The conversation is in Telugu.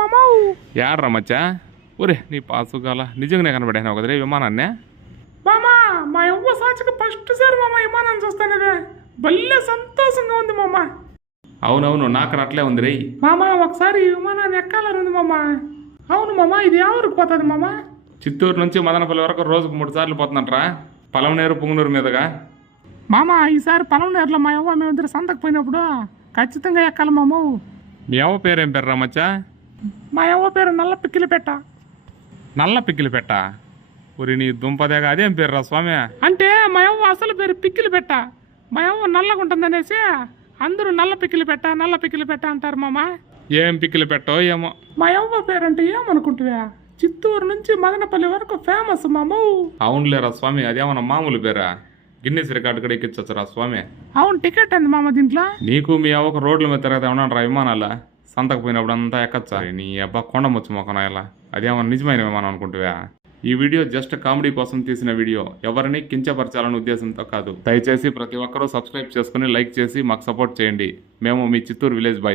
మామా. యాడ్రా మచ్చా? ఒరే నీ పాసుగాల నిజంగానే కనబడాను కదరే విమానాన్నే. మామా మా యవ్వ సాచికి ఫస్ట్ సారి మామ విమానం చూస్తానేదే, భలే సంతోషంగా ఉంది మామ. అవునవును నాకు అట్లే ఉంది రే. మామ ఒకసారి ఈ విమానాన్ని ఎక్కాలని ఉంది మామ. అవును మామ, ఇది ఎవరికి పోతుంది మామ? చిత్తూరు నుంచి మదనపల్లి వరకు రోజుకు 3 సార్లు పోతుందంట్రా, పలమనేరు పుంగనూరు మీదుగా. మామ ఈసారి పలమనేరులో మా యవ్వ మేమిద్దరు సంతకు పోయినప్పుడు ఖచ్చితంగా ఎక్కాలి మాము. మీ అవ్వ పేరేం పేర్రా మచ్చా? మా యవ్వ పేరు నల్ల పిక్కిలి పెట్ట. నల్ల పిక్కిలి పెట్ట? ఒరి నీ దుంపదేగా అదేం పేర్రా స్వామి? అంటే మా యవ్వ అసలు పేరు పిక్కిలి పెట్ట, మా యవ్వ నల్లగా ఉంటుందనేసి అందరూ నల్ల పిక్కిలి పెట్ట అంటారు మామ. ఏం పిక్కిలి పెట్టో ఏమో. మా యవ్వ పేరంటే ఏమనుకుంటువా, చిత్తూరు నుంచి మదనపల్లి వరకు ఫేమస్ మాము. అవునులేరా స్వామి, అదేమన్నా మామూలు పేరా? గిన్నెస్ రికార్డు కూడా ఎక్కించరా స్వామి? అవును, టికెట్ ఎంత మామ దీంట్లో? నీకు మీ అవ్వకు రోడ్ల మీద తిరగతా ఉన్నాను రా విమానాల, సంతకు పోయినప్పుడు అంతా ఎక్కచ్చా. నీ అబ్బా కొండ ముచ్చు మొక్కన ఇలా అదేమన్నా నిజమైన విమానం అనుకుంటువా? ఈ వీడియో జస్ట్ కామెడీ కోసం తీసిన వీడియో, ఎవరిని కించపరచాలనే ఉద్దేశంతో కాదు. దయచేసి ప్రతి ఒక్కరూ సబ్స్క్రైబ్ చేసుకుని లైక్ చేసి మాకు సపోర్ట్ చేయండి. మేము మీ చిత్తూరు విలేజ్ బాయ్.